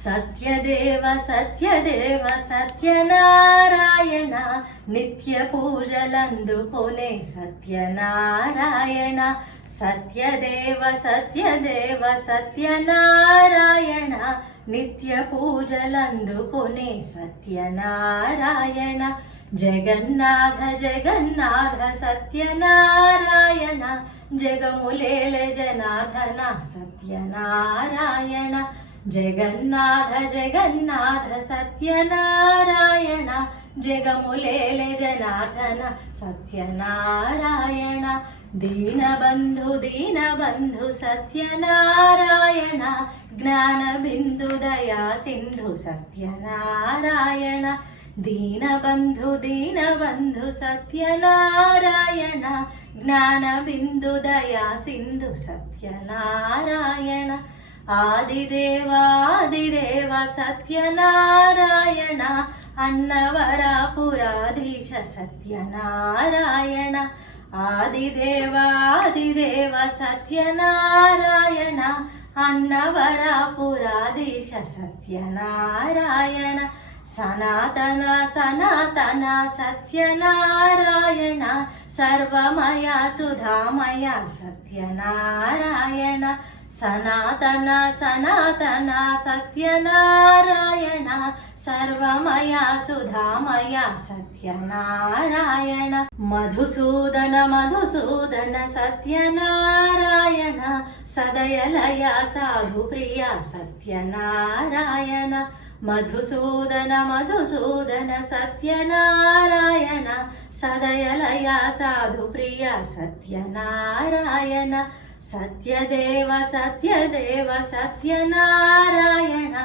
సత్యదేవ సత్యదేవ సత్యనారాయణ నిత్య పూజలందుకొనే సత్యనారాయణ. సత్యదేవ సత్యదేవ సత్యనారాయణ నిత్య పూజలందుకొనే సత్యనారాయణ. జగన్నాథ జగన్నాథ సత్యనారాయణ జగములేల జనార్దన సత్యనారాయణ. జగన్నాథ జగన్నాథ సత్యనారాయణ జగములేల జనార్దన సత్యనారాయణ. దీనబంధు దీనబంధు సత్యనారాయణ జ్ఞానబిందు దయా సింధు సత్యనారాయణ. దీనబంధు దీనబంధు సత్యనారాయణ జ్ఞానబిందు దయా సింధు సత్యనారాయణ. ఆదిదేవాదిదేవ సత్యనారాయణ అన్నవరపురాధీశ సత్యనారాయణ. ఆదిదేవాదిదేవ సత్యనారాయణ అన్నవరపురాధీశ సత్యనారాయణ. సనాతన సనాతన సత్యనారాయణ సర్వమయ సుధామయ సత్యనారాయణ. సనాతన సనాతన సత్యనారాయణ సర్వమయ సుధామయ సత్యనారాయణ. మధుసూదన మధుసూదన సత్యనారాయణ సదయలయ సాధు ప్రియ సత్యనారాయణ. మధుసూదన మధుసూదన సత్యనారాయణ సదయలయ సాధు ప్రియ సత్యనారాయణ. సత్యదేవ సత్యదేవ సత్యనారాయణ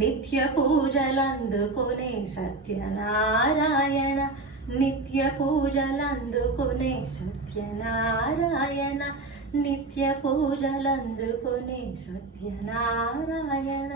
నిత్య పూజలందుకొనే సత్యనారాయణ. నిత్య పూజలందుకొనే సత్యనారాయణ. నిత్య పూజలందుకొనే సత్యనారాయణ.